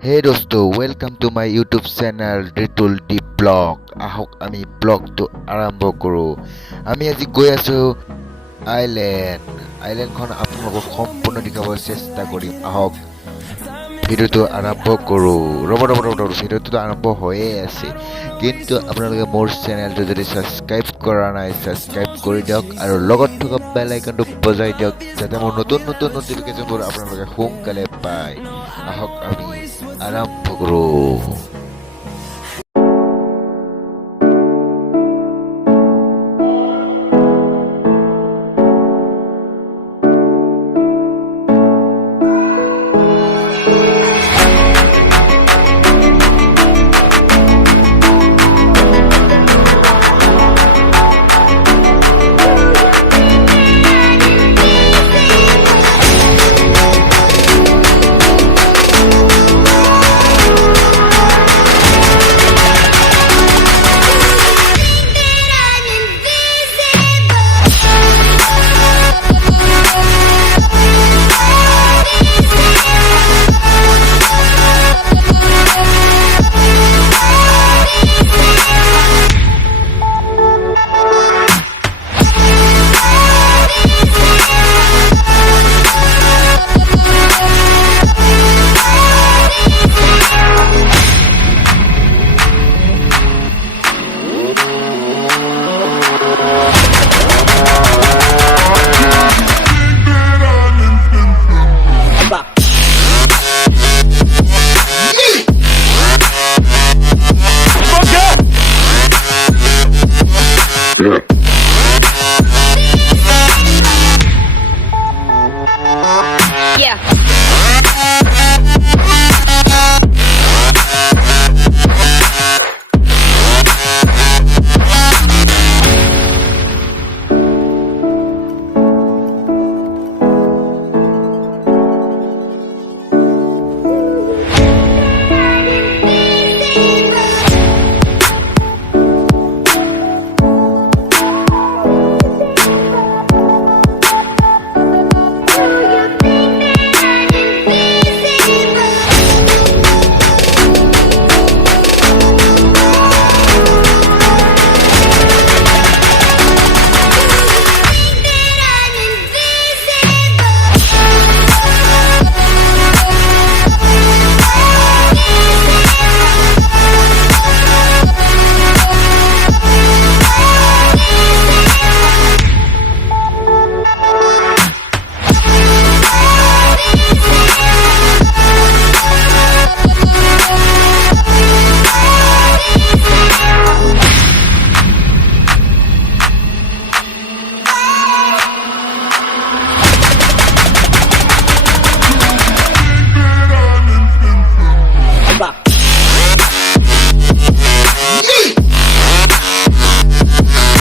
Hey dosto, welcome to my YouTube channel Ritul D Blog. আহক আমি ব্লগটো আৰম্ভ কৰোঁ। আমি আজি গৈ আছোঁ আইলেণ্ড। আইলেণ্ডখন আপোনালোকক সম্পূৰ্ণ দেখাবৰ চেষ্টা কৰিম। আহক ভিডিঅ'টো আৰম্ভ কৰোঁ। ৰ'ব, ভিডিঅ'টো আৰম্ভ হৈয়ে আছে, কিন্তু আপোনালোকে মোৰ চেনেলটো যদি ছাবস্ক্ৰাইব কৰা নাই ছাবস্ক্ৰাইব কৰি দিয়ক আৰু লগত থকা বেল আইকনটো বজাই দিয়ক, যাতে মোৰ নতুন নটিফিকেশ্যনবোৰ আপোনালোকে সোনকালে পায়। আহক আমি আৰম্ভ কৰোঁ।